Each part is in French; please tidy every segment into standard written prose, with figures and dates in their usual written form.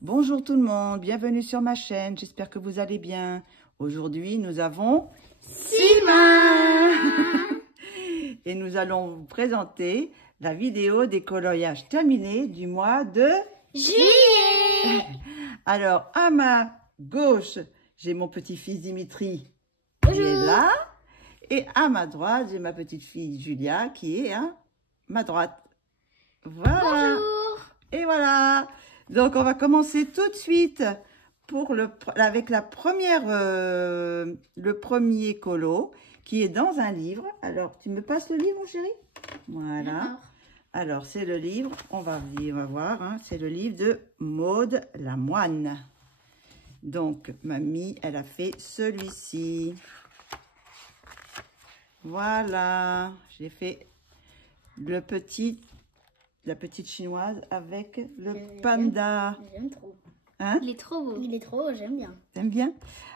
Bonjour tout le monde, bienvenue sur ma chaîne, j'espère que vous allez bien. Aujourd'hui, nous avons 6 mains et nous allons vous présenter la vidéo des coloriages terminés du mois de juillet. Alors, à ma gauche, j'ai mon petit-fils Dimitri qui est là. Et à ma droite, j'ai ma petite fille Julia qui est à ma droite. Voilà. Bonjour. Et voilà. Donc, on va commencer tout de suite avec la première, le premier colo qui est dans un livre. Alors, tu me passes le livre, mon chéri? Voilà. Alors, c'est le livre, on va voir, hein, c'est le livre de Maud Lamoine. Donc, mamie, elle a fait celui-ci. Voilà, j'ai fait la petite chinoise avec le panda. J'aime trop. Hein? Il est trop beau. Il est trop beau, j'aime bien. T'aimes bien?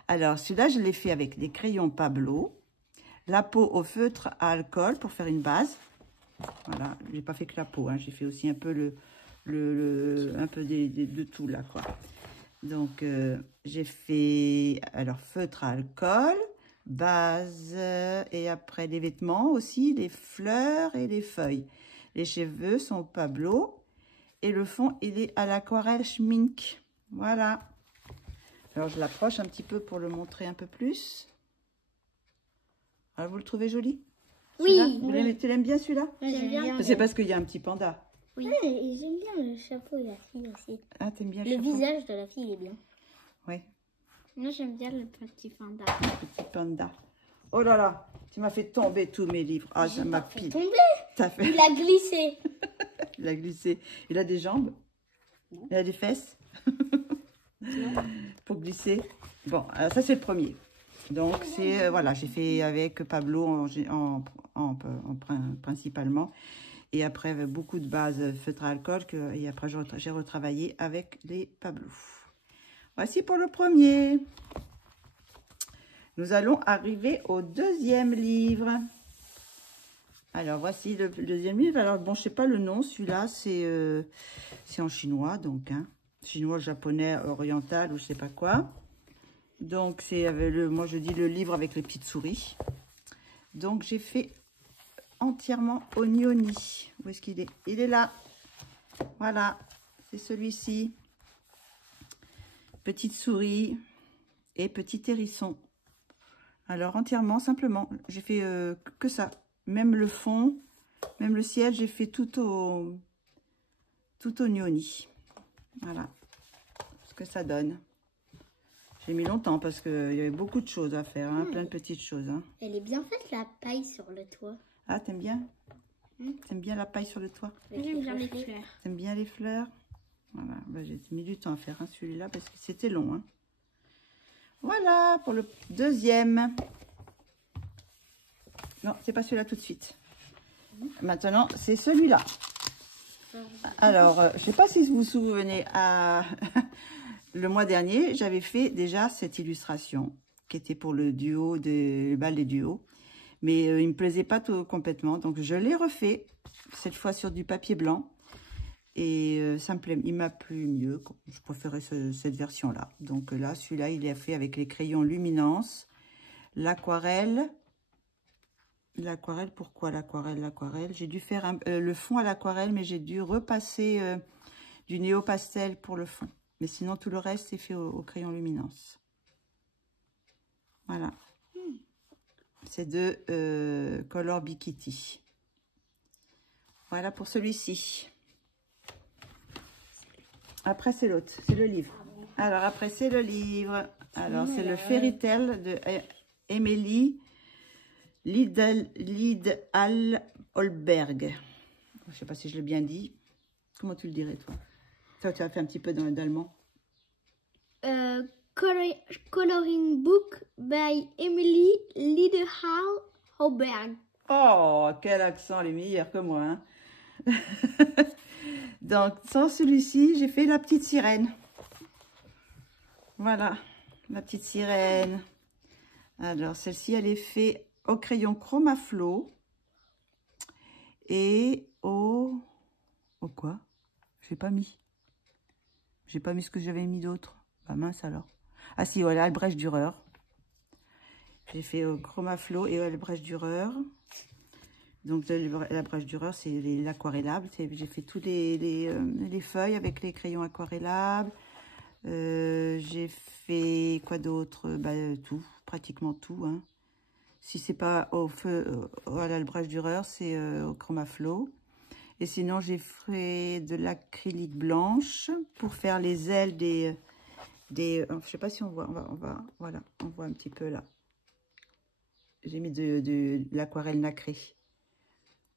Alors, celui-là, je l'ai fait avec des crayons Pablo, la peau au feutre à alcool pour faire une base. Voilà, j'ai pas fait que la peau, hein, j'ai fait aussi un peu un peu de tout là, quoi. Donc, j'ai fait, alors, feutre à alcool, base, et après les vêtements aussi, les fleurs et les feuilles. Les cheveux sont au Pablo et le fond, il est à l'aquarelle schmink. Voilà. Alors, je l'approche un petit peu pour le montrer un peu plus. Alors, vous le trouvez joli? Oui. Tu l'aimes bien celui-là? J'aime bien. C'est parce qu'il y a un petit panda. Oui. Et j'aime bien le chapeau de la fille aussi. Ah, t'aimes bien le visage de la fille, il est bien. Oui. Moi, j'aime bien le petit panda. Le petit panda. Oh là là, tu m'as fait tomber tous mes livres. Ah, ça m'a fait pile. tomber. T'as fait... Il a glissé. Il a glissé. Il a des jambes? Non. Il a des fesses? Pour glisser. Bon, alors ça c'est le premier. Donc c'est, voilà, j'ai fait avec Pablo principalement. Et après, avec beaucoup de bases feutre à alcool. Et après, j'ai retravaillé avec les Pablo. Voici pour le premier. Nous allons arriver au deuxième livre. Alors, voici le deuxième livre. Alors, bon, je ne sais pas le nom. Celui-là, c'est en chinois, donc, hein. Chinois, japonais, oriental ou je ne sais pas quoi. Donc, c'est, moi, je dis le livre avec les petites souris. Donc, j'ai fait entièrement Onioni. Où est-ce qu'il est? Il est là. Voilà, c'est celui-ci. Petite souris et petit hérisson. Alors, entièrement, simplement, j'ai fait que ça. Même le fond, même le ciel, j'ai fait tout au Onioni. Voilà ce que ça donne. J'ai mis longtemps parce qu'il y avait beaucoup de choses à faire, hein, plein de petites choses. Hein. Elle est bien faite, la paille sur le toit. Ah, t'aimes bien? T'aimes bien la paille sur le toit? J'aime bien les fleurs. T'aimes bien les fleurs? Voilà, bah, j'ai mis du temps à faire hein, celui-là parce que c'était long. Hein. Voilà pour le deuxième. Non, c'est pas celui-là tout de suite. Maintenant, c'est celui-là. Alors, je ne sais pas si vous vous souvenez, le mois dernier, j'avais fait déjà cette illustration qui était pour le duo, le bal des duos. Mais il ne me plaisait pas tout complètement. Donc, je l'ai refait, cette fois sur du papier blanc. Et ça me plaît, il m'a plu mieux. Je préférais cette version-là. Donc là, celui-là, il est fait avec les crayons Luminance, l'aquarelle. L'aquarelle, pourquoi l'aquarelle? J'ai dû faire le fond à l'aquarelle, mais j'ai dû repasser du néo-pastel pour le fond. Mais sinon, tout le reste, c'est fait au crayon Luminance. Voilà. C'est de Color Bikiti. Voilà pour celui-ci. Après, c'est l'autre, c'est le livre. Alors, après, c'est le livre. Alors, c'est le Fairy Tale de Emily Lidl-Holberg. Je ne sais pas si je l'ai bien dit. Comment tu le dirais, toi? Toi, tu as fait un petit peu d'allemand. Coloring Book by Emily Lidl-Holberg. Oh, quel accent, elle est meilleure que moi. Hein. Donc, sans celui-ci, j'ai fait la petite sirène. Voilà, la petite sirène. Alors, celle-ci, elle est faite au crayon Chromaflo et au quoi? Je n'ai pas mis. J'ai pas mis ce que j'avais mis d'autre. Bah mince alors. Ah si, voilà, Albrecht Dürer. J'ai fait Chromaflo et Albrecht Dürer. Donc l'Albrecht Dürer, c'est l'aquarellable. J'ai fait tous les feuilles avec les crayons aquarellables. J'ai fait quoi d'autre? Bah, tout, pratiquement tout. Hein. Si c'est pas au feu, à l'Albrecht Dürer, c'est au Chromaflo. Et sinon, j'ai fait de l'acrylique blanche pour faire les ailes des je sais pas si on voit, voilà, on voit un petit peu là. J'ai mis de l'aquarelle nacrée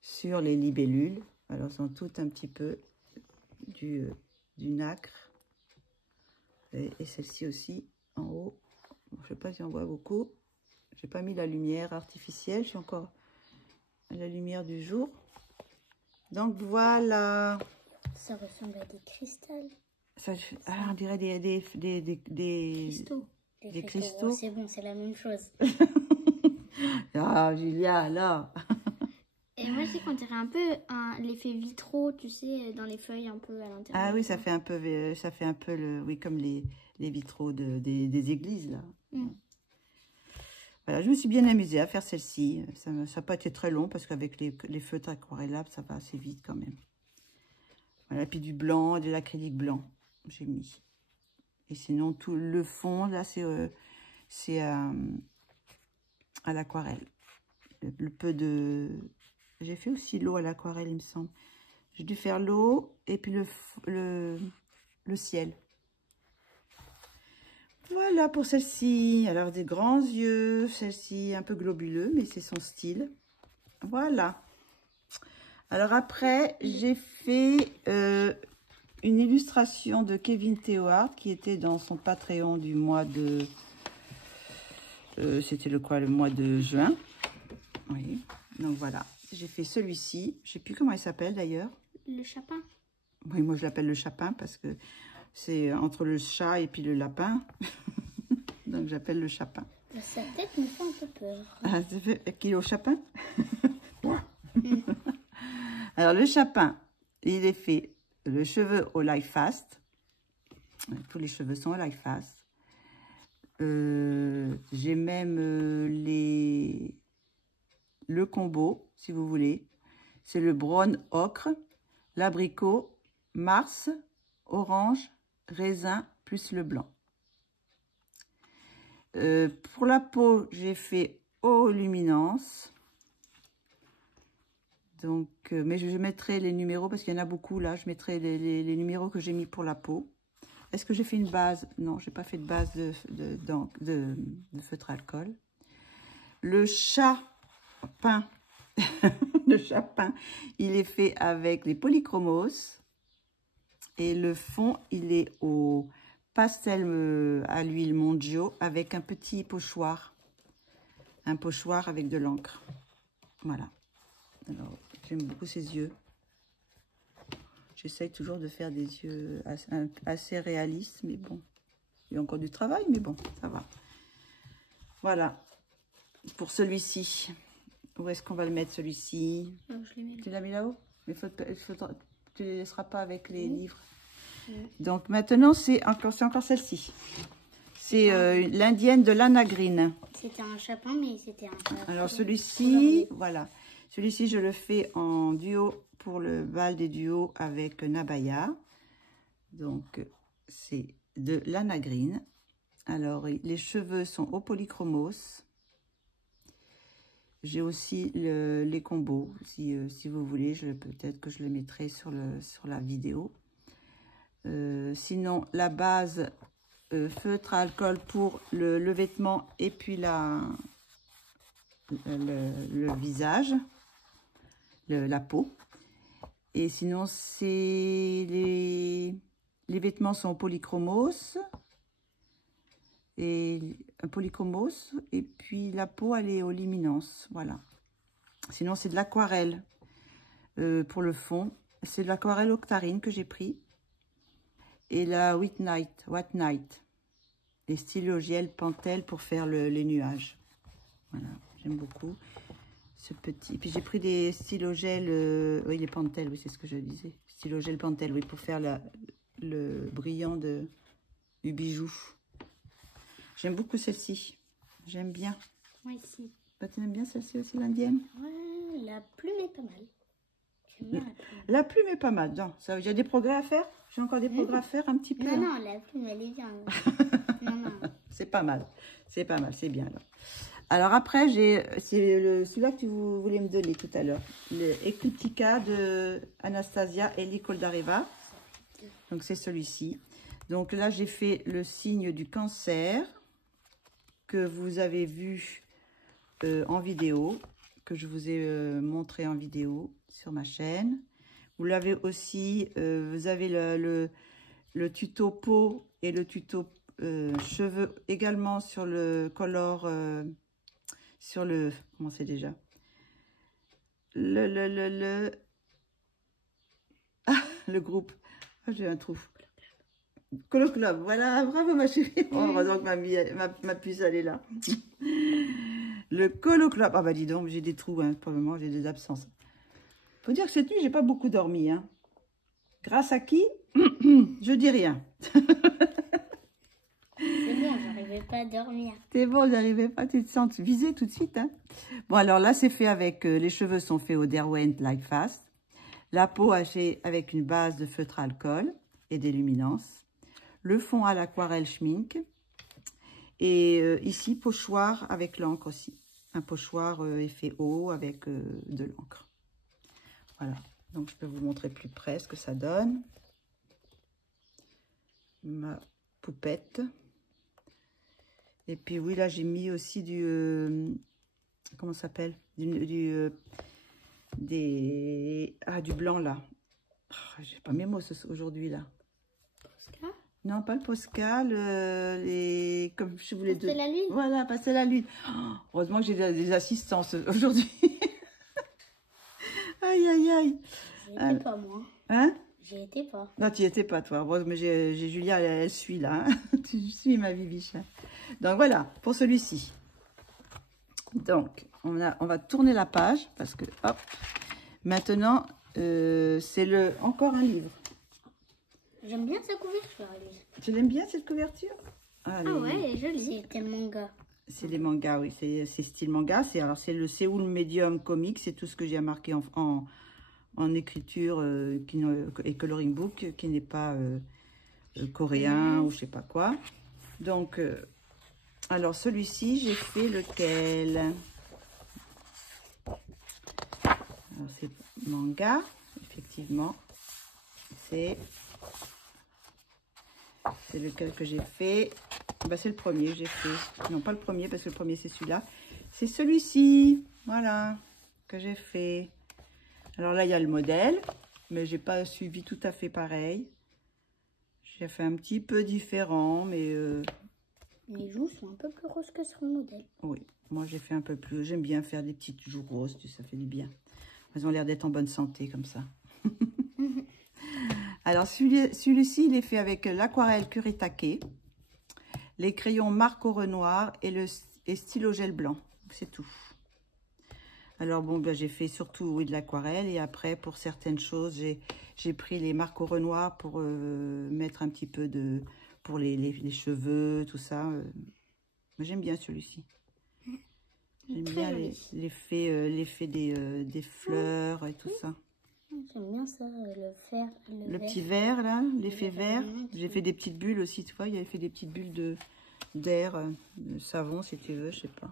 sur les libellules. Alors, elles sont toutes un petit peu du nacre. Et celle-ci aussi, en haut. Bon, je sais pas si on voit beaucoup. J'ai pas mis la lumière artificielle. Je suis encore à la lumière du jour. Donc, voilà. Ça ressemble à des cristals. Ça, on dirait des Cristaux. Des cristaux. Oh, c'est bon, c'est la même chose. Ah, Julia, là. Et moi, je dis qu'on dirait un peu l'effet vitraux, tu sais, dans les feuilles un peu à l'intérieur. Ah oui, ça fait un peu oui, comme les vitraux des églises, là. Mm. Voilà, je me suis bien amusée à faire celle-ci. Ça n'a pas été très long parce qu'avec les feutres aquarellables, ça va assez vite quand même. Voilà, puis du blanc, de l'acrylique blanc, j'ai mis. Et sinon, tout le fond, là, c'est à l'aquarelle. Le peu de... J'ai fait aussi l'eau à l'aquarelle, il me semble. J'ai dû faire l'eau et puis le ciel. Voilà pour celle-ci. Alors, des grands yeux. Celle-ci, un peu globuleux, mais c'est son style. Voilà. Alors après, j'ai fait une illustration de Kevin Théoard qui était dans son Patreon du mois de... C'était le mois de juin. Oui. Donc voilà. J'ai fait celui-ci. Je ne sais plus comment il s'appelle d'ailleurs. Le chapin. Oui, moi je l'appelle le chapin parce que c'est entre le chat et puis le lapin. Donc j'appelle le chapin. Sa tête me fait un peu peur. Ah, qui est au chapin? Alors le chapin, il est fait le cheveu au life fast. Tous les cheveux sont au life fast. J'ai même le combo, si vous voulez. C'est le brown ocre, l'abricot, mars, orange, raisin, plus le blanc. Pour la peau, j'ai fait eau luminance. Donc, mais je mettrai les numéros parce qu'il y en a beaucoup là. Je mettrai les numéros que j'ai mis pour la peau. Est-ce que j'ai fait une base? Non, j'ai pas fait de base de feutre alcool. Le chapin, le chapin, il est fait avec les polychromos. Et le fond, il est au pastel à l'huile Mondio avec un petit pochoir. Un pochoir avec de l'encre. Voilà. Alors, j'aime beaucoup ses yeux. J'essaye toujours de faire des yeux assez réalistes, mais bon. Il y a encore du travail, mais bon, ça va. Voilà. Pour celui-ci. Où est-ce qu'on va le mettre, celui-ci? Tu l'as mis là-haut? Mais tu ne les laisseras pas avec les livres. Donc, maintenant, c'est encore celle-ci. C'est l'indienne de l'anagrine. C'était un chapin, mais c'était un chapin. Alors, celui-ci, voilà. Celui-ci, je le fais en duo pour le bal des duos avec Nabaya. Donc, c'est de l'anagrine. Alors, les cheveux sont au polychromos. J'ai aussi les combos, si vous voulez. Peut-être que je les mettrai sur la vidéo. Sinon, la base feutre à alcool pour le vêtement et puis le visage, la peau. Et sinon, les vêtements sont polychromos. Et un polychromos. Et puis la peau, elle est aux luminances. Voilà. Sinon, c'est de l'aquarelle pour le fond. C'est de l'aquarelle octarine que j'ai pris. Et la White Night. Les stylos gel Pentel pour faire les nuages. Voilà, j'aime beaucoup ce petit. Puis j'ai pris des stylos gel, oui, les Pentel, oui, c'est ce que je disais. Stylos gel Pentel, oui, pour faire le brillant du bijou. J'aime beaucoup celle-ci. J'aime bien. Moi ici. Bah, tu aimes bien celle-ci aussi, l'indienne? Ouais, la plume est pas mal. J'aime bien la plume. La plume est pas mal. Non, ça, il y a des progrès à faire? J'ai encore des progrès à faire un petit peu. Non, hein. non, la plume, elle est bien. Non, non. C'est pas mal. C'est pas mal, c'est bien. Alors après, c'est celui-là que tu voulais me donner tout à l'heure. Le Ecliptica de Anastasia Eli Koldareva. Donc c'est celui-ci. Donc là, j'ai fait le signe du cancer que vous avez vu en vidéo, que je vous ai montré en vidéo sur ma chaîne. Vous l'avez aussi, vous avez le tuto peau et le tuto cheveux également sur le color, sur le, comment c'est déjà? Le groupe. Ah, j'ai un trou. Colo Club, voilà, bravo ma chérie. Oh, heureusement que ma puce, elle est là. Le Colo Club. Ah bah dis donc, j'ai des trous, hein, pour le moment, j'ai des absences. Faut dire que cette nuit, j'ai pas beaucoup dormi. Hein. Grâce à qui? Je dis rien. C'est bon, j'arrivais pas à dormir. C'est bon, j'arrivais pas, tu te sens visée tout de suite. Hein. Bon, alors là, c'est fait avec, les cheveux sont faits au Derwent Like Fast. La peau est faite avec une base de feutre alcool et des luminances. Le fond à l'aquarelle schmink. Et ici, pochoir avec l'encre aussi. Un pochoir effet eau avec de l'encre. Voilà, donc je peux vous montrer plus près ce que ça donne. Ma poupette. Et puis oui, là j'ai mis aussi du... comment ça s'appelle? Du blanc là. Oh, j'ai pas mes mots aujourd'hui là. Posca? Non, pas le Posca, comme je voulais Pastel à l'huile. Voilà, pastel à l'huile. Oh, heureusement que j'ai des assistances aujourd'hui. Aïe, aïe, aïe. J'y étais pas, moi. Hein? J'y étais pas. Non, tu n'y étais pas, toi. Bon, mais j'ai Julia, elle suit là. Hein. Tu suis ma bibiche. Donc, voilà, pour celui-ci. Donc, on va tourner la page parce que, hop, maintenant, c'est encore un livre. J'aime bien sa couverture, Alice. Tu l'aimes bien, cette couverture? Ah ouais, elle est jolie. C'était le manga. C'est les mangas, oui. C'est style manga. C'est le Séoul Medium Comics. C'est tout ce que j'ai marqué en écriture et coloring book, qui n'est pas coréen ou je sais pas quoi. Donc, alors celui-ci, j'ai fait lequel? Alors, c'est manga, effectivement. C'est lequel que j'ai fait? Bah, c'est le premier que j'ai fait. Non, pas le premier, parce que le premier, c'est celui-là. C'est celui-ci, voilà, que j'ai fait. Alors là, il y a le modèle, mais j'ai pas suivi tout à fait pareil. J'ai fait un petit peu différent, mais... Les joues sont un peu plus roses que sur le modèle. Oui, moi j'ai fait un peu plus... J'aime bien faire des petites joues roses, ça fait du bien. Elles ont l'air d'être en bonne santé, comme ça. Alors, celui-ci, il est fait avec l'aquarelle Kuretake, les crayons Marco Renoir et stylo gel blanc. C'est tout. Alors, bon, ben, j'ai fait surtout oui, de l'aquarelle. Et après, pour certaines choses, j'ai pris les Marco Renoir pour mettre un petit peu de... pour les cheveux, tout ça. Mais j'aime bien celui-ci. J'aime bien l'effet des fleurs et tout ça. J'aime bien ça, le petit vert, là, l'effet vert. J'ai fait des petites bulles aussi, tu vois. Il avait fait des petites bulles d'air, de savon, si tu veux, je sais pas.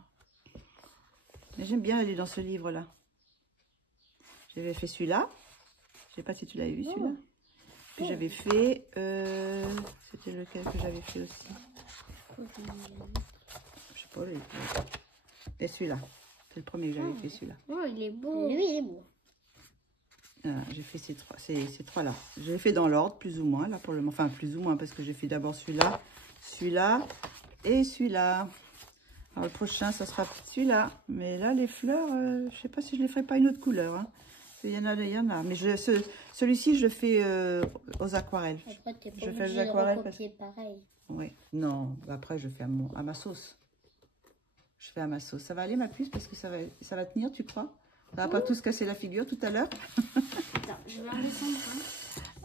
Mais j'aime bien aller dans ce livre-là. J'avais fait celui-là. Je sais pas si tu l'as vu, celui-là. Puis j'avais fait... c'était lequel que j'avais fait aussi? Je sais pas. Et celui-là. C'est le premier que j'avais fait, celui-là. Oh, il est beau. Lui, il est beau. J'ai fait ces trois-là. J'ai fait dans l'ordre, plus ou moins, là, pour le moment. Enfin, plus ou moins, parce que j'ai fait d'abord celui-là, celui-là et celui-là. Alors, le prochain, ça sera celui-là. Mais là, les fleurs, je sais pas si je les ferai pas une autre couleur. Hein. Il y en a. Mais celui-ci, je le fais aux aquarelles. Après, t'es pas je fais obligé les aquarelles. de recopier pareil. Oui. Non, après, je fais à ma sauce. Je fais à ma sauce. Ça va aller, ma puce, parce que ça va tenir, tu crois? Ça va pas tous casser la figure tout à l'heure? Attends, je vais en descendre.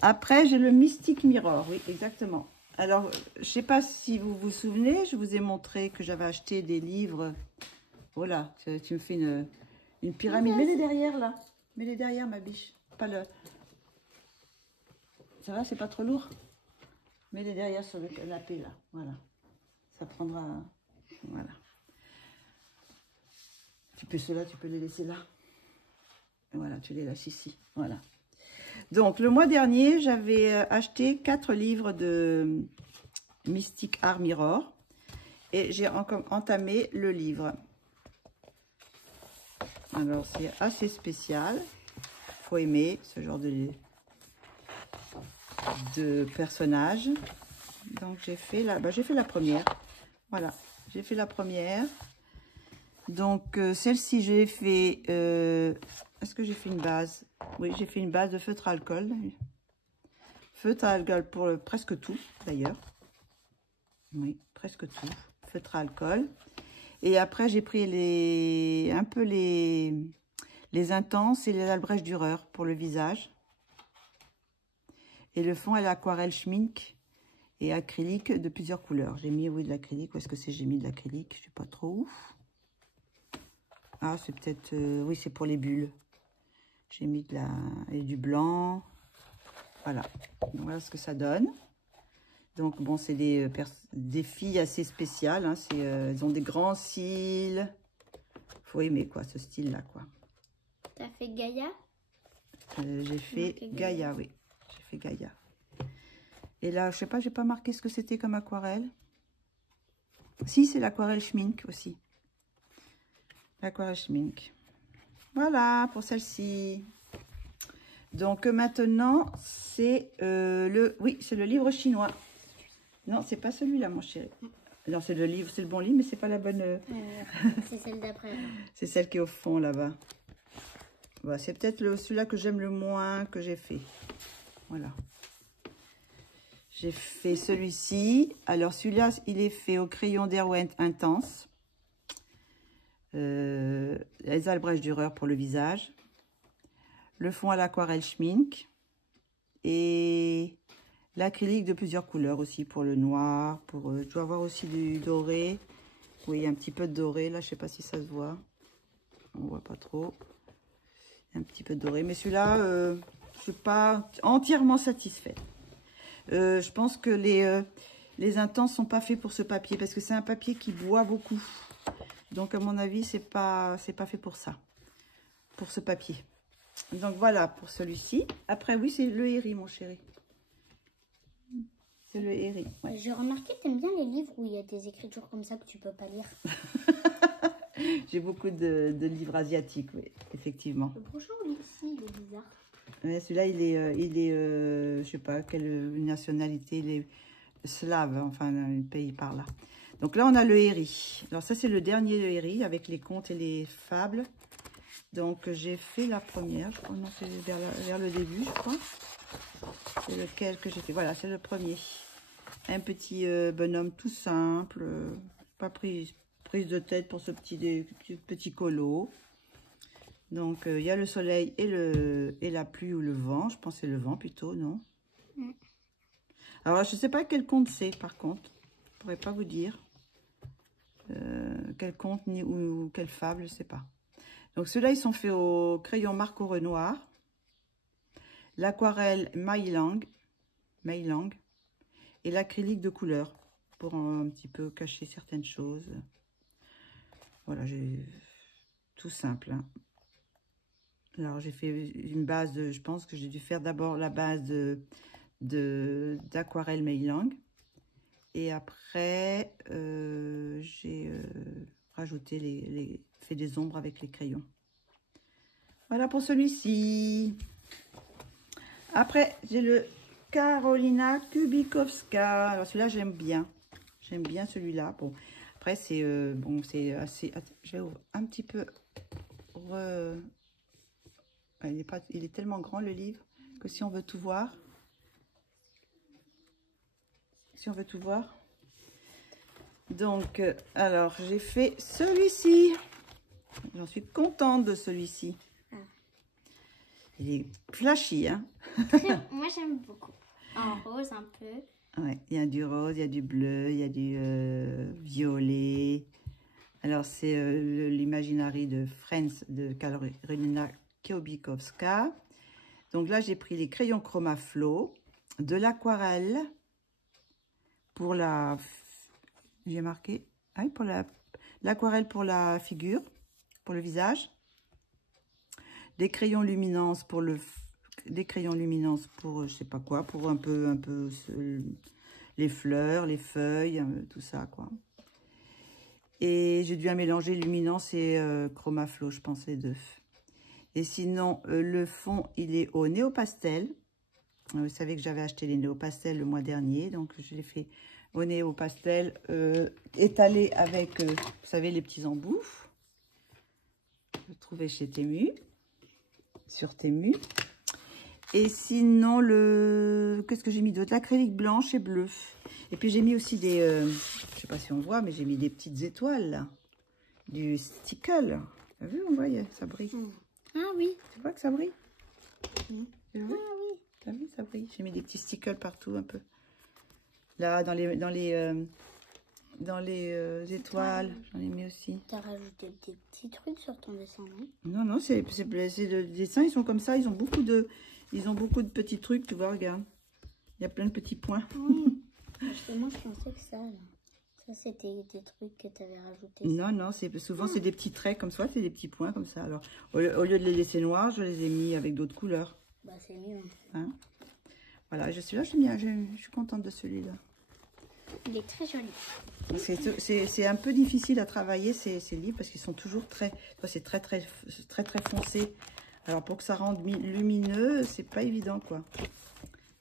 Après, j'ai le Mystic Mirror. Oui, exactement. Alors, je ne sais pas si vous vous souvenez, je vous ai montré que j'avais acheté des livres. Voilà, tu me fais une pyramide. Mets-les derrière, là. Mets-les derrière, ma biche. Pas le... Ça va, c'est pas trop lourd? Mets-les derrière sur le canapé, là. Voilà. Ça prendra... Voilà. Ceux-là, tu peux les laisser là. Voilà, tu les laisses ici. Voilà. Donc, le mois dernier, j'avais acheté 4 livres de Mystic Art Mirror. Et j'ai entamé le livre. Alors, c'est assez spécial. Il faut aimer ce genre de personnages. Donc, j'ai fait la première. Voilà, j'ai fait la première. Donc, celle-ci, j'ai fait... Est-ce que j'ai fait une base? Oui, j'ai fait une base de feutre à alcool. Feutre à alcool pour presque tout, d'ailleurs. Oui, presque tout. Feutre à alcool. Et après, j'ai pris un peu les intenses et les Albrecht Dürer pour le visage. Et le fond est l'aquarelle schmink et acrylique de plusieurs couleurs. J'ai mis, oui, de l'acrylique. Où est-ce que c'est? J'ai mis de l'acrylique. Je ne sais pas trop où. Ah, c'est peut-être... oui, c'est pour les bulles. J'ai mis du blanc. Voilà. Donc, voilà ce que ça donne. Donc, bon, c'est des filles assez spéciales. Hein. Elles ont des grands cils. Faut aimer, quoi, ce style-là, quoi. T'as fait Gaïa? J'ai fait Gaïa, oui. J'ai fait Gaïa. Et là, je sais pas, j'ai pas marqué ce que c'était comme aquarelle. Si, c'est l'aquarelle schmink aussi. L'aquarelle schmink. Voilà, pour celle-ci. Donc, maintenant, c'est oui, c'est le livre chinois. Non, c'est pas celui-là, mon chéri. Non, c'est le bon livre, mais c'est pas la bonne... C'est celle d'après. C'est celle qui est au fond, là-bas. Voilà, c'est peut-être celui-là que j'aime le moins que j'ai fait. Voilà. J'ai fait celui-ci. Alors, celui-là, il est fait au crayon Derwent Intense. Les Albrecht Dürer pour le visage. Le fond à l'aquarelle schmink. Et l'acrylique de plusieurs couleurs aussi pour le noir. Je dois avoir aussi du doré. Oui, un petit peu de doré. Là, je sais pas si ça se voit. On voit pas trop. Un petit peu de doré. Mais celui-là, je suis pas entièrement satisfaite. Je pense que les intenses sont pas faits pour ce papier. Parce que c'est un papier qui boit beaucoup. Donc, à mon avis, c'est pas fait pour ça. Pour ce papier. Donc, voilà pour celui-ci. Après, oui, c'est le Herri, mon chéri. C'est le Herri. Ouais. J'ai remarqué que tu aimes bien les livres où il y a des écritures comme ça que tu peux pas lire. J'ai beaucoup de livres asiatiques, oui, effectivement. Le prochain aussi, il est bizarre. Ouais, celui-là, il est je sais pas quelle nationalité, il est slave, enfin, un pays par là. Donc là, on a le Herri. Alors ça, c'est le dernier, le Herri, avec les contes et les fables. Donc, j'ai fait la première, je crois, non, c'est vers le début, je crois. C'est lequel que j'ai fait. Voilà, c'est le premier. Un petit bonhomme tout simple, pas prise de tête pour ce petit colo. Donc, il y a le soleil et la pluie ou le vent. Je pense que c'est le vent plutôt, non? Alors, je ne sais pas quel conte c'est, par contre. Je ne pourrais pas vous dire. Quel conte ou quelle fable, je ne sais pas. Donc, ceux-là, ils sont faits au crayon Marco Renoir. L'aquarelle Mailang et l'acrylique de couleur pour un petit peu cacher certaines choses. Voilà, j'ai tout simple. Hein. Alors, j'ai fait une base de... Je pense que j'ai dû faire d'abord la base d'aquarelle Mailang. Et après, j'ai rajouté fait des ombres avec les crayons. Voilà pour celui-ci. Après, j'ai le Karolina Kubikowska. Alors, celui-là, j'aime bien. J'aime bien celui-là. Bon, après, c'est bon, c'est assez... Je vais un petit peu... Il est tellement grand, le livre, que si on veut tout voir... Donc, alors, j'ai fait celui-ci. J'en suis contente de celui-ci. Il est flashy, hein. Moi, j'aime beaucoup. En rose, un peu. Ouais, il y a du rose, il y a du bleu, il y a du violet. Alors, c'est l'Imaginary de Friends de Karolina Kiełbikowska. Donc là, j'ai pris les crayons Chromaflow, de l'aquarelle pour la... J'ai marqué... Ah oui, pour l'aquarelle pour la figure, pour le visage. Des crayons luminance pour des crayons luminance pour je sais pas quoi, pour un peu les fleurs, les feuilles, tout ça quoi. Et j'ai dû mélanger luminance et Chromaflow, je pense les deux. Et sinon le fond il est au néo-pastel. Vous savez que j'avais acheté les néo-pastels le mois dernier, donc je l'ai fait au néo-pastel étalé avec vous savez les petits embouts. Je trouvais chez Temu. Sur Temu. Et sinon, qu'est-ce que j'ai mis d'autre? L'acrylique blanche et bleu. Et puis j'ai mis aussi des... je sais pas si on voit, mais j'ai mis des petites étoiles, là. Du stickle. T'as vu, on voit, ça brille. Ah oui. Tu vois que ça brille? Ah oui. T'as vu, ça brille. J'ai mis des petits stickles partout, un peu. Là, dans les étoiles, j'en ai mis aussi. T'as rajouté des petits trucs sur ton dessin, non? Non, non, c'est le dessin, ils sont comme ça, ils ont beaucoup de petits trucs, tu vois, regarde. Il y a plein de petits points. Oui. Parce que moi, je pensais que ça c'était des trucs que tu avais rajoutés. Non, non, souvent c'est des petits traits comme ça, c'est des petits points comme ça. Alors, au lieu de les laisser noirs, je les ai mis avec d'autres couleurs. Bah, c'est mieux. Hein? Voilà, celui-là, j'aime bien, je suis contente de celui-là. Il est très joli. C'est un peu difficile à travailler ces livres parce qu'ils sont toujours c'est très foncé. Alors pour que ça rende lumineux, c'est pas évident quoi.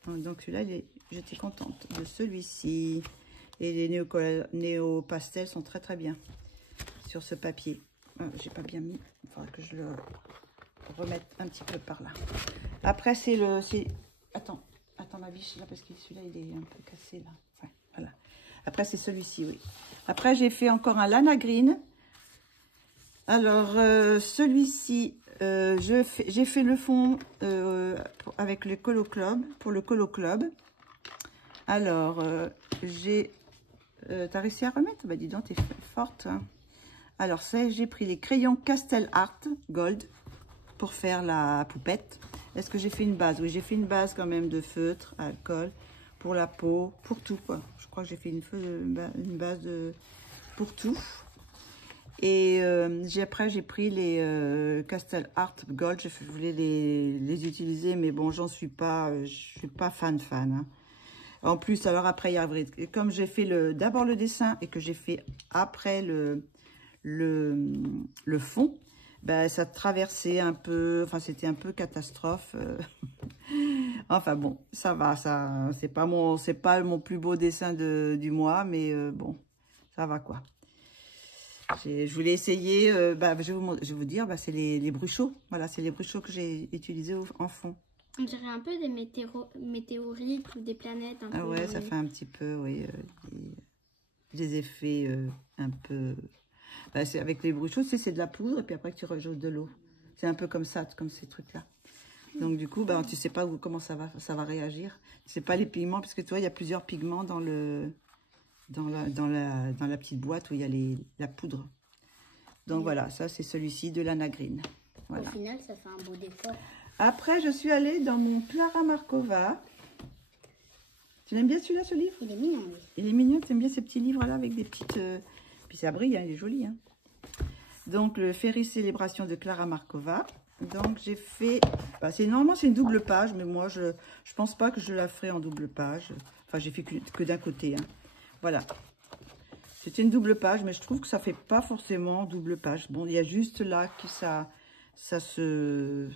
Donc celui-là, j'étais contente de celui-ci. Et les néo-pastels sont très bien sur ce papier. J'ai pas bien mis, il faudra que je le remette un petit peu par là. Après attends ma biche là parce que celui-là il est un peu cassé là. Ouais, voilà. Après, c'est celui-ci, oui. Après, j'ai fait encore un Lana Green. Alors, celui-ci, j'ai fait le fond avec le Colo Club, pour le Colo Club. Alors, t'as réussi à remettre? Bah, dis donc, t'es forte. Hein. Alors, j'ai pris les crayons Castel Art Gold pour faire la poupette. Est-ce que j'ai fait une base? Oui, j'ai fait une base quand même de feutre, alcool. Pour la peau, pour tout quoi. Je crois que j'ai fait une base pour tout. Et après j'ai pris les Castel Art Gold. Je voulais les utiliser, mais bon, je suis pas fan. Hein. En plus, alors après, comme j'ai fait d'abord le dessin et que j'ai fait après le fond, ben, ça traversait un peu, enfin c'était un peu catastrophe. Enfin bon, ça va, c'est pas mon plus beau dessin du mois, mais bon, ça va quoi. Je voulais essayer, je vais vous dire, c'est les bruchots. Voilà, c'est les bruchots que j'ai utilisés en fond. On dirait un peu des météorites ou des planètes. Ah ouais, ça fait un petit peu, oui, des effets un peu... c'est avec les bruchots, c'est de la poudre, et puis après tu rajoutes de l'eau. C'est un peu comme ça, comme ces trucs-là. Donc du coup, tu sais pas comment ça va réagir. C'est pas les pigments, parce que tu vois, il y a plusieurs pigments dans la petite boîte où il y a la poudre. Donc voilà, ça c'est celui-ci de Lana Green. Voilà. Au final, ça fait un beau décor. Après, je suis allée dans mon Klara Markova. Tu l'aimes bien celui-là, ce livre? Il est mignon, oui. Il est mignon, tu aimes bien ces petits livres-là avec des petites... Puis ça brille, hein, il est joli. Hein. Donc, le Ferry Célébration de Klara Markova. Donc, j'ai fait... normalement, c'est une double page, mais moi, je pense pas que je la ferai en double page. Enfin, j'ai fait que d'un côté. Hein. Voilà. C'était une double page, mais je trouve que ça fait pas forcément double page. Bon, il y a juste là que ça se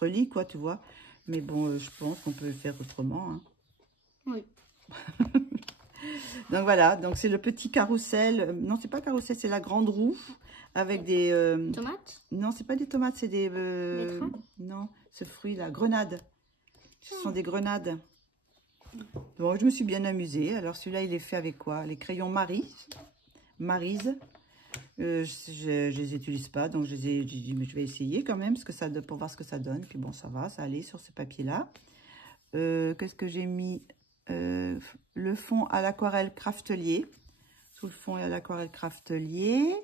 relie, quoi, tu vois. Mais bon, je pense qu'on peut le faire autrement. Hein. Oui. Donc voilà, donc c'est le petit carrousel. Non, c'est pas carrousel, c'est la grande roue avec des... Tomates? Non, c'est pas des tomates, c'est des... Betteraves? Non, ce fruit-là, grenade. Ce sont des grenades. Bon, je me suis bien amusée. Alors celui-là, il est fait avec quoi? Les crayons Maryse. Je les utilise pas, donc j'ai dit mais je vais essayer quand même pour voir ce que ça donne. Puis bon, ça va, ça allait sur ce papier-là. Qu'est-ce que j'ai mis? Le fond à l'aquarelle Craftelier. Sous le fond à l'aquarelle Craftelier.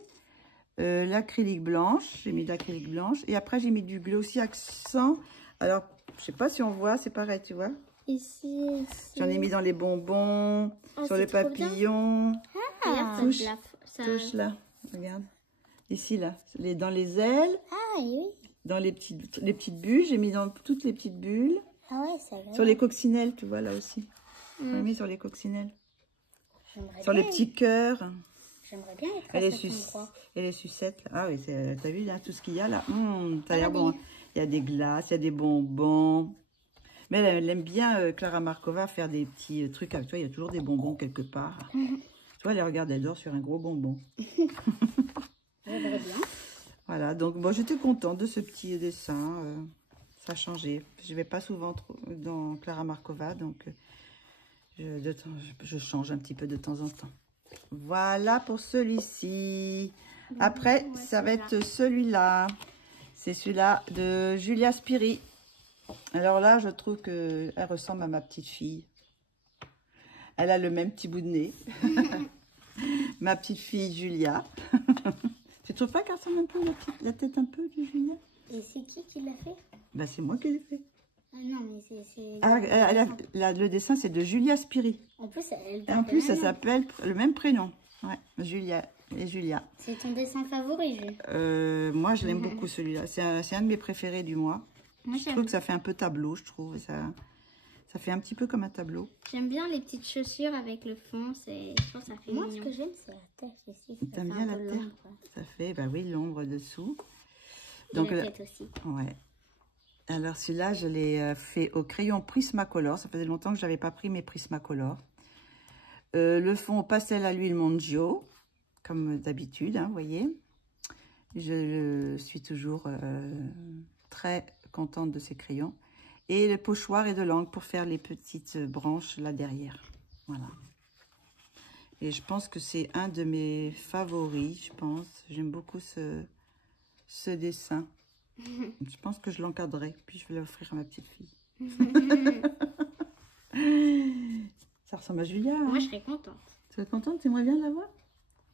L'acrylique blanche. J'ai mis de l'acrylique blanche. Et après, j'ai mis du glossy accent. Alors, je sais pas si on voit, c'est pareil, tu vois. Ici. J'en ai mis dans les bonbons, sur les papillons. Ah, Touche là, regarde. Ici, là, dans les ailes. Ah, oui. Dans les petites bulles. J'ai mis dans toutes les petites bulles. Ah ouais, ça va. Sur les coccinelles, tu vois, là aussi. J'ai mis sur les coccinelles. Sur les petits cœurs. J'aimerais bien être et les sucettes. Là. Ah oui, t'as vu là, tout ce qu'il y a là. Ça a l'air bon. Il y a des glaces, il y a des bonbons. Mais elle aime bien, Clara Markova, faire des petits trucs avec toi. Il y a toujours des bonbons quelque part. Tu vois, elle regarde, elle dort sur un gros bonbon. J'aimerais bien. Voilà, donc bon, j'étais contente de ce petit dessin. Ça a changé. Je vais pas souvent dans Clara Markova, donc je change un petit peu de temps en temps. Voilà pour celui-ci. Après, ça va être celui-là. C'est celui-là de Julia Spiri. Alors là, je trouve qu'elle ressemble à ma petite fille. Elle a le même petit bout de nez. Ma petite fille Julia. Tu trouves pas qu'elle ressemble un peu la tête un peu de Julia? Et c'est qui l'a fait? Ben, c'est moi qui l'ai fait. Ah non, mais c'est... Le dessin, c'est de Julia Spiri. En plus, ça s'appelle le même prénom. Ouais, Julia et Julia. C'est ton dessin favori, Jules? Moi, je l'aime beaucoup, celui-là. C'est un de mes préférés du mois. Moi, je trouve que ça fait un peu tableau, je trouve. Ça fait un petit peu comme un tableau. J'aime bien les petites chaussures avec le fond. Je trouve que ça fait mignon. Moi, ce que j'aime, c'est la tête ici. T'aimes bien la tête? Ça fait, bah oui, l'ombre dessous. Donc, la tête aussi. Ouais. Alors, celui-là, je l'ai fait au crayon Prismacolor. Ça faisait longtemps que je n'avais pas pris mes Prismacolor. Le fond au pastel à l'huile Mondio, comme d'habitude, hein, vous voyez. Je suis toujours très contente de ces crayons. Et le pochoir et de l'encre pour faire les petites branches là derrière. Voilà. Et je pense que c'est un de mes favoris, je pense. J'aime beaucoup ce dessin. Je pense que je l'encadrerai, puis je vais l'offrir à ma petite fille. Ça ressemble à Julia. Hein? Moi, je serais contente. Tu serais contente? Tu aimerais bien l'avoir?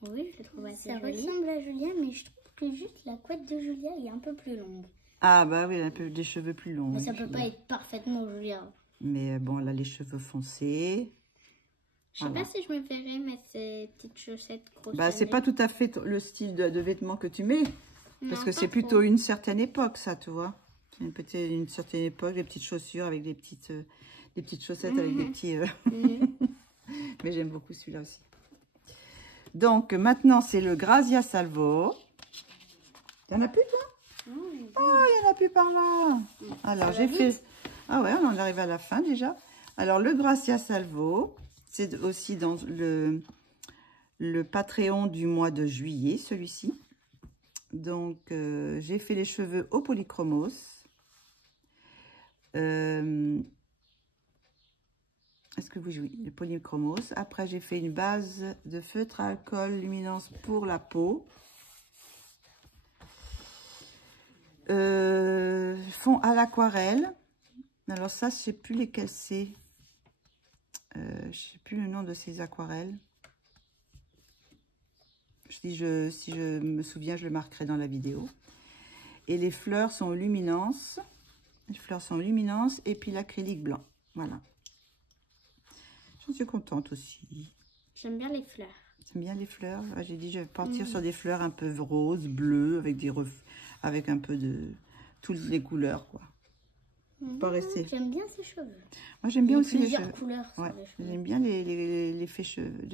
Oui, je le trouve assez joli. Ça ressemble à Julia, mais je trouve que juste la couette de Julia est un peu plus longue. Ah bah oui, un peu des cheveux plus longs. Mais ça peut pas être parfaitement Julia. Mais bon, elle a les cheveux foncés. Je sais pas si je me verrais mettre ces petites chaussettes grosses. Bah, c'est pas tout à fait le style de vêtements que tu mets. Parce que c'est plutôt trop. une certaine époque, ça, tu vois. C'est une certaine époque, des petites chaussures avec des petites chaussettes avec des petits... Mais j'aime beaucoup celui-là aussi. Donc, maintenant, c'est le Grazia Salvo. Il n'y en a plus, toi? Oh, il n'y en a plus par là. Alors, j'ai fait... Ah ouais, on en arrive à la fin déjà. Alors, le Grazia Salvo, c'est aussi dans le Patreon du mois de juillet, celui-ci. Donc, j'ai fait les cheveux au polychromos. Est-ce que vous jouez le polychromos? Après, j'ai fait une base de feutre à alcool luminance pour la peau. Fond à l'aquarelle. Alors ça, je ne sais plus lesquels c'est. Je ne sais plus le nom de ces aquarelles. Si je me souviens, je le marquerai dans la vidéo. Et les fleurs sont luminance. Les fleurs sont luminance et puis l'acrylique blanc. Voilà. Je suis contente aussi. J'aime bien les fleurs. J'aime bien les fleurs. J'ai dit je vais partir sur des fleurs un peu roses, bleues, avec un peu de toutes les couleurs, quoi. Pas rester. J'aime bien ses cheveux. Moi, j'aime bien aussi les cheveux. Couleurs ouais, j'aime bien l'effet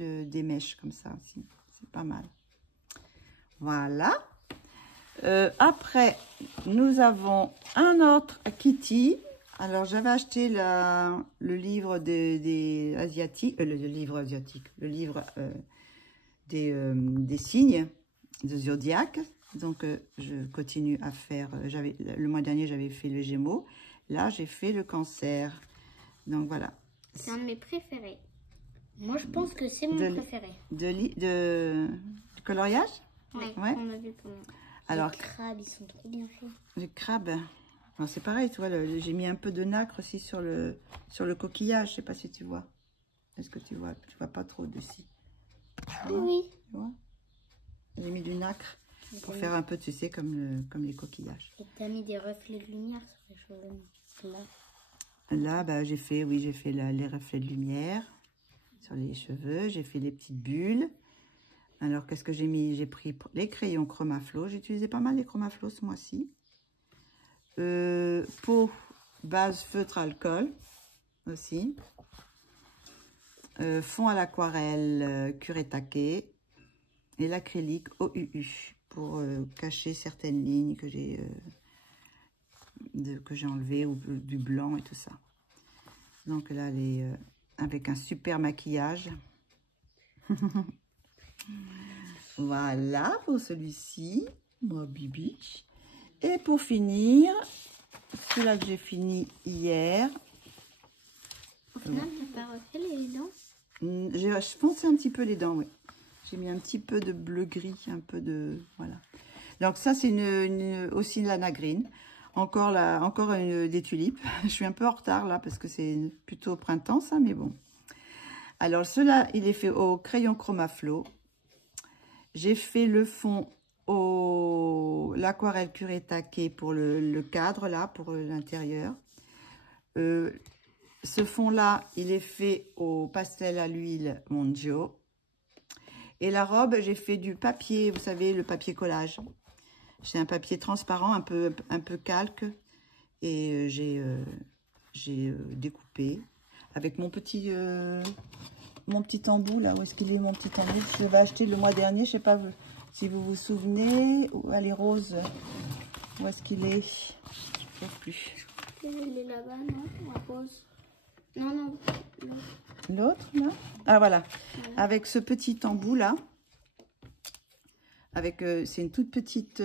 des mèches comme ça aussi. C'est pas mal. Voilà. Après, nous avons un autre Kitty. Alors, j'avais acheté le livre des asiatiques, le livre des signes de zodiaque. Donc, je continue à faire. Le mois dernier, j'avais fait le Gémeaux. Là, j'ai fait le Cancer. Donc, voilà. C'est un de mes préférés. Moi, je pense que c'est mon préféré. Du coloriage? Ouais, Ouais. on a vu pendant. Alors, Les crabes, ils sont trop bien faits. les crabes, c'est pareil, tu vois, j'ai mis un peu de nacre aussi sur le coquillage. Je sais pas si tu vois. Est-ce que tu vois? Tu vois pas trop dessus. Oui. Tu vois? J'ai mis du nacre pour faire un peu, tu sais, comme les coquillages. Et t'as mis des reflets de lumière sur les cheveux. Là. Là, bah, j'ai fait les reflets de lumière sur les cheveux. J'ai fait les petites bulles. Alors, qu'est-ce que j'ai mis? J'ai pris les crayons Chromaflo. J'ai utilisé pas mal les Chromaflo ce mois-ci. Peau base feutre alcool aussi. Fond à l'aquarelle Kuretake. Et l'acrylique OUU pour cacher certaines lignes que j'ai enlevées ou du blanc et tout ça. Donc là, avec un super maquillage. Voilà pour celui-ci, moi Bibi. Et pour finir, celui-là que j'ai fini hier. Au final, t'as pas refait les dents? J'ai foncé un petit peu les dents, oui. J'ai mis un petit peu de bleu-gris, un peu de... Voilà. Donc ça, c'est aussi de la nagrine. Encore des tulipes. Je suis un peu en retard là, parce que c'est plutôt au printemps, ça, mais bon. Alors, cela, il est fait au crayon Chromaflo. J'ai fait le fond l'aquarelle Kuretake pour le cadre, là, pour l'intérieur. Ce fond-là, il est fait au pastel à l'huile Monjo. Et la robe, j'ai fait du papier, vous savez, le papier collage. C'est un papier transparent, un peu calque. Et j'ai découpé avec mon petit embout, là. Où est-ce qu'il est, mon petit embout? Je l'avais acheté le mois dernier, je sais pas si vous vous souvenez. Elle est rose. Où est-ce qu'il est? Je ne sais plus. Il est là-bas, non? La rose. Non. L'autre, là? Ah, voilà. Avec ce petit embout, là. C'est une toute petite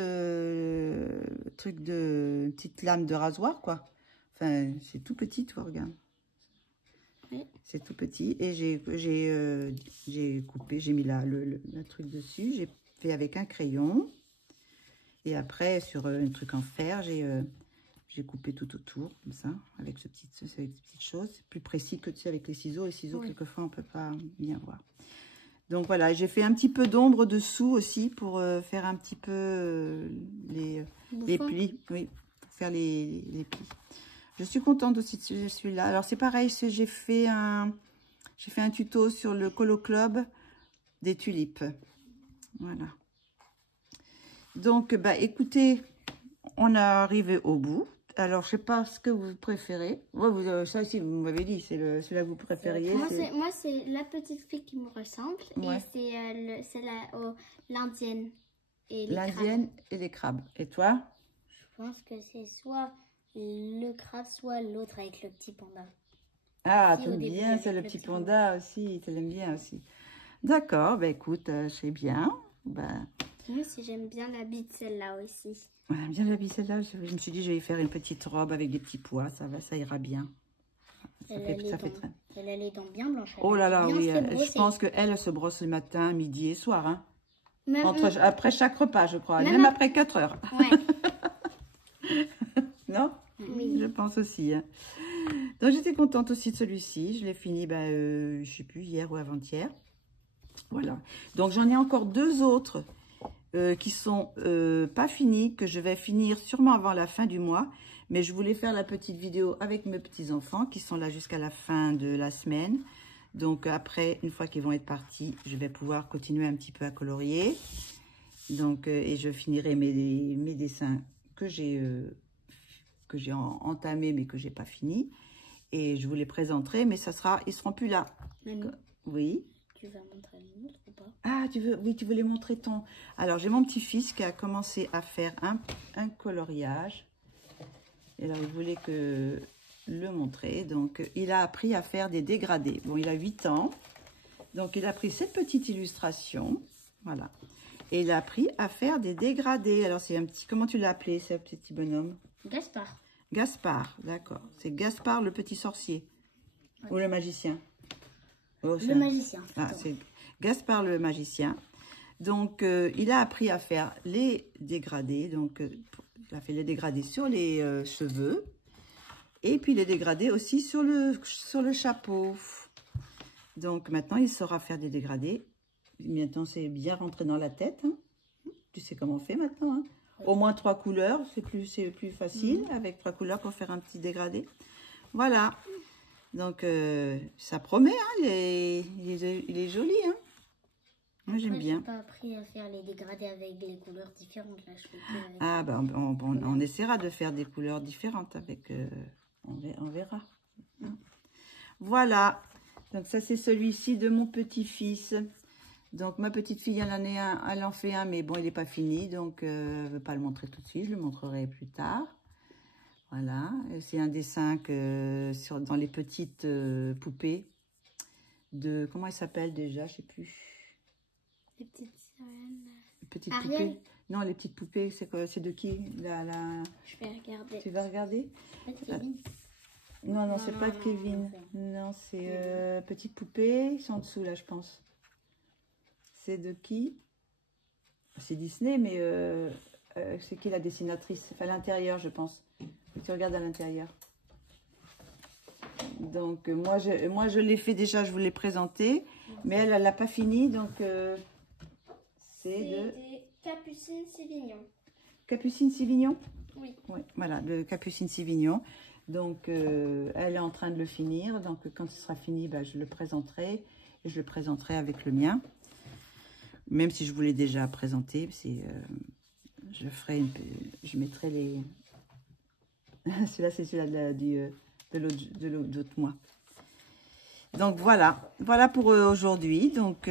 petite lame de rasoir, quoi. Enfin, c'est tout petit, toi, regarde. Oui. C'est tout petit. Et j'ai coupé, j'ai mis le truc dessus. J'ai fait avec un crayon. Et après, sur un truc en fer, j'ai coupé tout autour, comme ça, avec ces petites choses. C'est plus précis que, tu sais, avec les ciseaux. Les ciseaux, oui. Quelquefois, on ne peut pas bien voir. Donc, voilà, j'ai fait un petit peu d'ombre dessous aussi pour faire un petit peu les plis. Oui, pour faire les plis. Je suis contente aussi de celui-là. Alors, c'est pareil, j'ai fait un tuto sur le Colo Club des tulipes. Voilà. Donc, bah, écoutez, on est arrivé au bout. Alors, je sais pas ce que vous préférez. Ouais, ça aussi, vous m'avez dit, c'est celui-là que vous préfériez. Moi, c'est la petite fille qui me ressemble. Ouais. Et c'est l'indienne. L'indienne et les crabes. Et toi? Je pense que c'est soit le crabe, soit l'autre avec le petit panda. Ah, t'aimes bien, c'est le petit panda aussi. Tu l'aimes bien aussi. D'accord, bah écoute, c'est bien. Bah... Moi aussi, j'aime bien la bille de celle-là aussi. J'aime bien la bille celle-là. Je me suis dit, je vais faire une petite robe avec des petits pois. Ça ira bien. Elle a les dents bien blanches. Oh là là, oui. Je pense qu'elle se brosse le matin, midi et soir. Hein. Après chaque repas, je crois. Même après 4 heures. Ouais. Non? Oui. Je pense aussi. Hein. Donc, j'étais contente aussi de celui-ci. Je l'ai fini, je ne sais plus, hier ou avant-hier. Voilà. Donc, j'en ai encore 2 autres qui sont pas finis, que je vais finir sûrement avant la fin du mois. Mais je voulais faire la petite vidéo avec mes petits-enfants qui sont là jusqu'à la fin de la semaine. Donc, après, une fois qu'ils vont être partis, je vais pouvoir continuer un petit peu à colorier. Donc, et je finirai mes dessins que j'ai entamés, mais que j'ai pas fini. Et je vous les présenterai, mais ils seront plus là. Mamie, oui. Tu vas montrer les autres ou pas? Ah, oui, tu veux les montrer ton... Alors, j'ai mon petit-fils qui a commencé à faire un coloriage. Et là, il voulait le montrer. Donc, il a appris à faire des dégradés. Bon, il a 8 ans. Donc, il a pris cette petite illustration. Voilà. Et il a appris à faire des dégradés. Alors, c'est un petit... Comment tu l'as appelé, ce petit bonhomme? Gaspard. Gaspard, d'accord. C'est Gaspard le petit sorcier. Ouais. Ou le magicien? Le magicien. Ah, c'est Gaspard le magicien. Donc, il a appris à faire les dégradés. Donc, il a fait les dégradés sur les cheveux. Et puis, les dégradés aussi sur le chapeau. Donc, maintenant, il saura faire des dégradés. Maintenant, c'est bien rentré dans la tête. Hein. Tu sais comment on fait maintenant. Hein. Au moins 3 couleurs, c'est plus facile avec 3 couleurs pour faire un petit dégradé. Voilà. Donc, ça promet. Hein. Il est joli. Hein. Moi, j'aime bien. J'ai pas appris à faire les dégradés avec des couleurs différentes. Là, je fais que avec... Ah, ben, on essaiera de faire des couleurs différentes avec... on verra. Voilà. Donc, ça, c'est celui-ci de mon petit-fils. Donc, ma petite fille, elle en fait un, mais bon, il n'est pas fini. Donc, elle ne veut pas le montrer tout de suite. Je le montrerai plus tard. Voilà. C'est un dessin dans les petites poupées de... Comment elle s'appelle déjà? Je ne sais plus. Les petites sirènes. Les petites poupées. Non, les petites poupées, c'est de qui? Je vais regarder. Tu vas regarder? Kevin. Non, c'est pas Kevin. Non, c'est Petite Poupée. Ils sont en dessous, là, je pense. C'est de qui? C'est Disney, mais c'est qui la dessinatrice? Enfin, l'intérieur, je pense. Tu regardes à l'intérieur. Donc, moi, je l'ai fait déjà, je vous l'ai présenté. Mais elle l'a pas fini, donc c'est de... Capucine Sévignon. Capucine Sévignon? Oui. Oui, voilà, de Capucine Sévignon. Donc, elle est en train de le finir. Donc, quand ce sera fini, bah, je le présenterai. Et je le présenterai avec le mien. Même si je vous l'ai déjà présenté. Je mettrai les... celui-là, c'est celui-là de l'autre mois. Donc, voilà. Voilà pour aujourd'hui. Donc,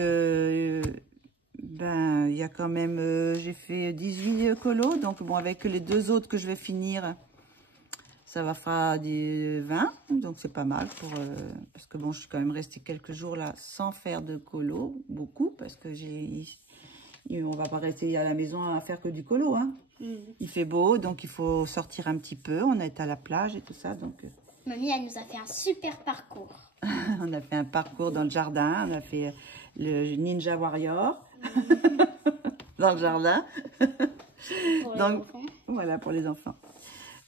ben, il y a quand même... j'ai fait 18 colos. Donc, bon, avec les 2 autres que je vais finir... Ça va faire du 20, donc c'est pas mal parce que bon, je suis quand même restée quelques jours là sans faire de colo, beaucoup, parce que on va pas rester à la maison à faire que du colo, hein. Il fait beau, donc il faut sortir un petit peu. On est à la plage et tout ça, donc. Mamie, elle nous a fait un super parcours. On a fait un parcours dans le jardin, on a fait le Ninja Warrior dans le jardin. Pour les donc enfants. voilà pour les enfants.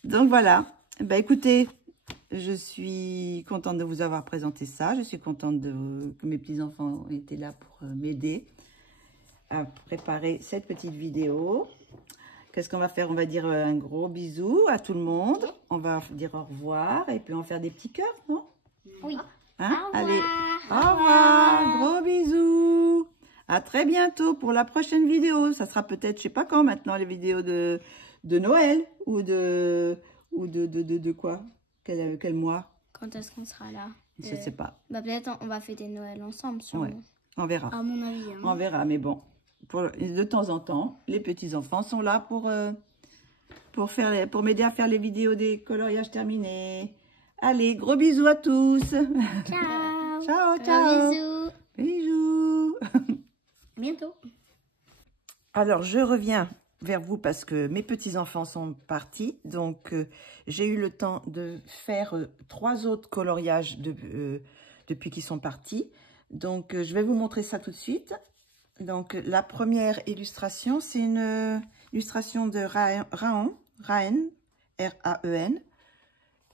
Donc voilà. Ben, écoutez, je suis contente de vous avoir présenté ça. Je suis contente que mes petits-enfants étaient là pour m'aider à préparer cette petite vidéo. Qu'est-ce qu'on va faire? On va dire un gros bisou à tout le monde. On va dire au revoir et puis on va faire des petits cœurs, non? Oui. Hein? Au revoir. Allez, au revoir. Gros bisous. À très bientôt pour la prochaine vidéo. Ça sera peut-être, je sais pas quand maintenant, les vidéos de Noël ou de quoi? Quel mois? Quand est-ce qu'on sera là? Je sais pas. Bah peut-être on va fêter Noël ensemble, sûrement. Ouais, on verra. À mon avis. Hein. On verra, mais bon. De temps en temps, les petits-enfants sont là pour m'aider à faire les vidéos des coloriages terminés. Allez, gros bisous à tous. Ciao. Ciao, ciao. Bisous. Bisous. À bientôt. Alors, je reviens vers vous parce que mes petits-enfants sont partis. Donc, j'ai eu le temps de faire 3 autres coloriages depuis qu'ils sont partis. Donc, je vais vous montrer ça tout de suite. Donc, la première illustration, c'est une illustration de Raen, R-A-E-N.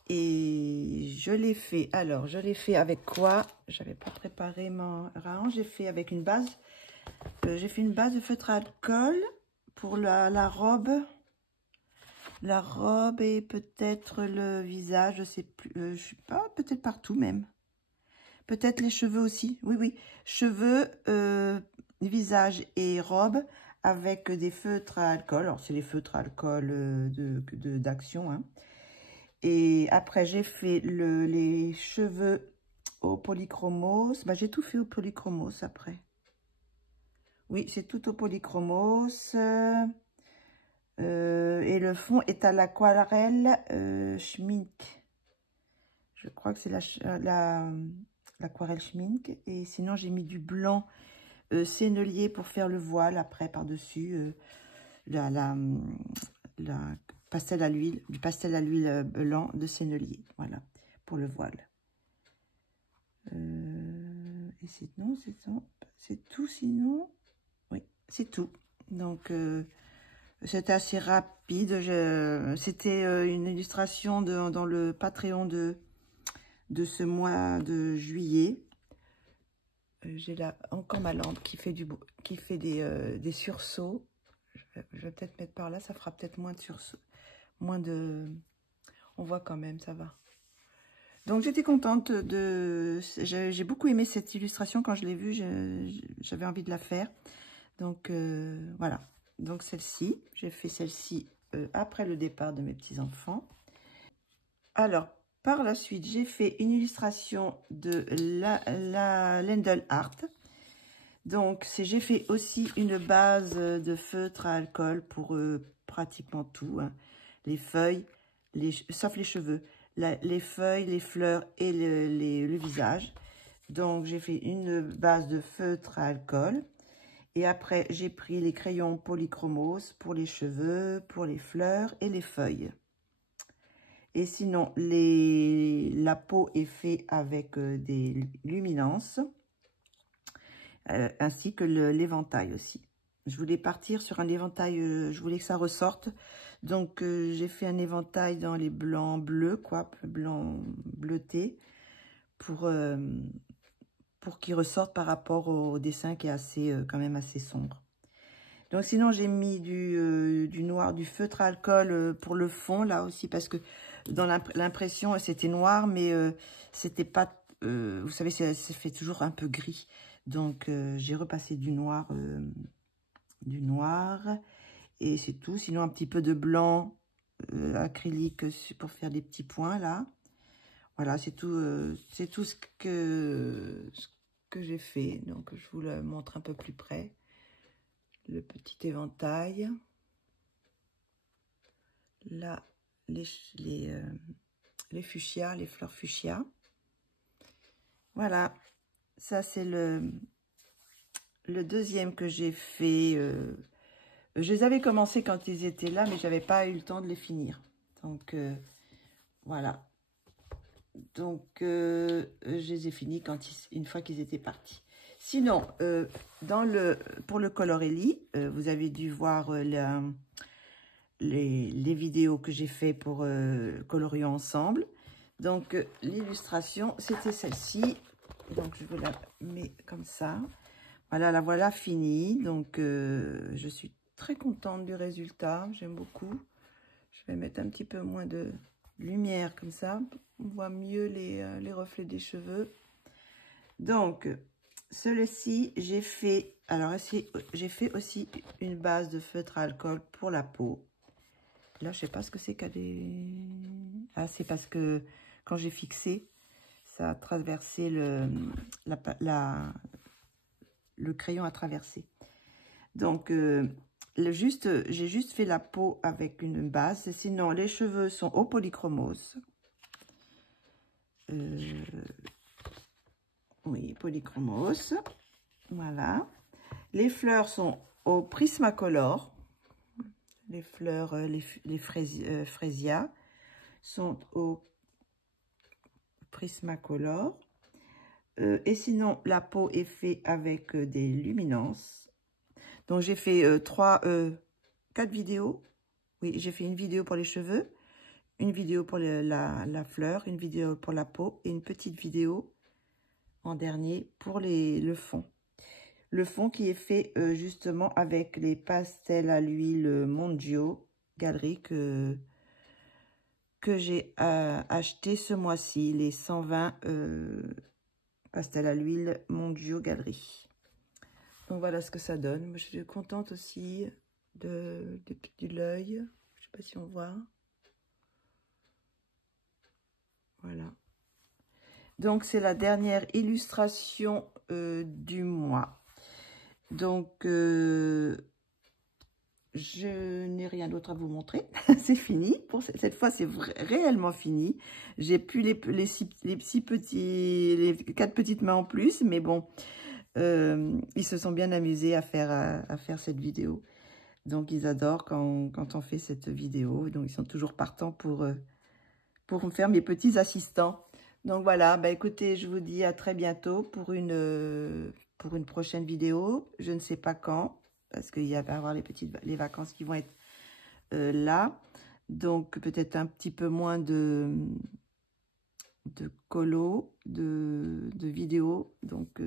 Et je l'ai fait, alors, je l'ai fait avec quoi? J'avais pas préparé mon Raen, j'ai fait avec une base. J'ai fait une base de feutre à alcool pour la robe. La robe et peut-être le visage, je sais plus, je sais pas, peut-être partout même. Peut-être les cheveux aussi, oui. Cheveux, visage et robe avec des feutres à alcool. Alors, c'est les feutres à alcool d'action. Hein. Et après, j'ai fait les cheveux au polychromos. Bah, j'ai tout fait au polychromos après. Oui, c'est tout au polychromos. Et le fond est à l'aquarelle Schmink. Je crois que c'est l'aquarelle Schmink. Et sinon, j'ai mis du blanc sennelier pour faire le voile après par-dessus. La pastel à l'huile, du pastel à l'huile blanc de sennelier. Voilà, pour le voile. Et sinon, c'est tout sinon. Oui, c'est tout. Donc, c'était assez rapide. C'était une illustration dans le Patreon de ce mois de juillet. J'ai là encore ma lampe qui fait des sursauts. Je vais peut-être mettre par là, ça fera peut-être moins de sursauts. On voit quand même, ça va. Donc j'étais contente j'ai beaucoup aimé cette illustration quand je l'ai vue, j'avais envie de la faire. Donc voilà. Donc celle-ci, j'ai fait celle-ci après le départ de mes petits-enfants. Alors, par la suite, j'ai fait une illustration de la Lendl Art. Donc, j'ai fait aussi une base de feutre à alcool pour pratiquement tout. Hein. Les feuilles, sauf les cheveux, les feuilles, les fleurs et le visage. Donc, j'ai fait une base de feutre à alcool. Et après, j'ai pris les crayons polychromos pour les cheveux, pour les fleurs et les feuilles. Et sinon, la peau est faite avec des luminances, ainsi que l'éventail aussi. Je voulais partir sur un éventail, je voulais que ça ressorte. Donc, j'ai fait un éventail dans les blancs bleus, quoi, blanc bleuté, pour qu'il ressorte par rapport au dessin qui est quand même assez sombre. Donc, sinon, j'ai mis du noir, du feutre à alcool pour le fond, là aussi, parce que dans l'impression, c'était noir, mais c'était pas... vous savez, ça fait toujours un peu gris. Donc, j'ai repassé du noir, et c'est tout. Sinon, un petit peu de blanc acrylique pour faire des petits points, là. Voilà, c'est tout ce que j'ai fait. Donc, je vous le montre un peu plus près. Le petit éventail. Là, les fuchsias, les fleurs fuchsia. Voilà, ça c'est le deuxième que j'ai fait. Je les avais commencés quand ils étaient là, mais j'avais pas eu le temps de les finir. Donc, voilà. Donc, je les ai finis une fois qu'ils étaient partis. Sinon, pour le Colorelli, vous avez dû voir les vidéos que j'ai fait pour Colorions Ensemble. Donc, l'illustration, c'était celle-ci. Donc, je vous la mets comme ça. Voilà, la voilà finie. Donc, je suis très contente du résultat. J'aime beaucoup. Je vais mettre un petit peu moins de lumière comme ça. On voit mieux les reflets des cheveux. Donc, celui-ci, j'ai fait... Alors, j'ai fait aussi une base de feutre à alcool pour la peau. Là, je sais pas ce que c'est qu'à des... Ah, c'est parce que quand j'ai fixé, ça a traversé le crayon a traversé. Donc, j'ai juste fait la peau avec une base. Sinon, les cheveux sont au polychromos. Oui, polychromos. Voilà. Les fleurs sont au Prismacolor. Les fleurs, les fraisias sont au Prismacolor. Et sinon, la peau est faite avec des luminances. Donc, j'ai fait 4 vidéos. Oui, j'ai fait une vidéo pour les cheveux, une vidéo pour la fleur, une vidéo pour la peau et une petite vidéo en dernier pour le fond. Le fond qui est fait justement avec les pastels à l'huile Mondio Galerie que j'ai acheté ce mois-ci, les 120 pastels à l'huile Mondio Galerie. Donc voilà ce que ça donne. Moi, je suis contente aussi de l'œil. Je sais pas si on voit. Voilà. Donc c'est la dernière illustration du mois. Donc, je n'ai rien d'autre à vous montrer. C'est fini. Pour cette fois, c'est réellement fini. J'ai plus les 4 petites mains en plus. Mais bon, ils se sont bien amusés à faire cette vidéo. Donc, ils adorent quand on fait cette vidéo. Donc, ils sont toujours partants pour me faire mes petits assistants. Donc, voilà. Bah, écoutez, je vous dis à très bientôt pour une prochaine vidéo, je ne sais pas quand. parce qu'il va y avoir les vacances qui vont être là. Donc, peut-être un petit peu moins de colo, de vidéos. Donc,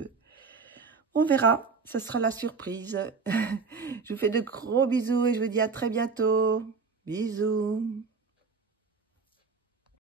on verra. Ça sera la surprise. Je vous fais de gros bisous et je vous dis à très bientôt. Bisous.